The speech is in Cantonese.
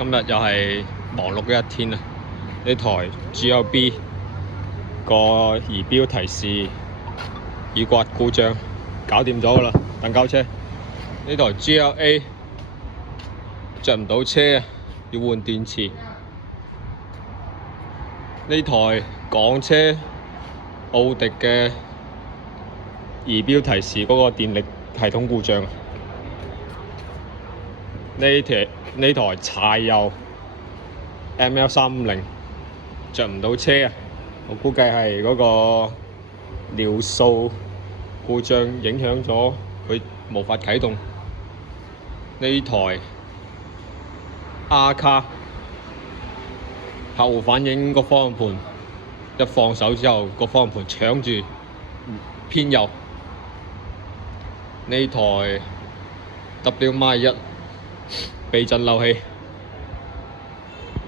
今日又係忙碌嘅一天啊！呢台 GLB 個儀表提示耳刮故障，搞掂咗噶啦，等交車。呢台 GLA 着唔到車啊，要換電池。呢台港車奧迪嘅儀表提示嗰個電力系統故障。呢台柴油 ML350着唔到車啊！我估計係嗰個尿素故障影響咗佢無法啟動。呢台 R 卡客戶反映個方向盤一放手之後，個方向盤搶住偏右。呢台 WM1 避震漏氣。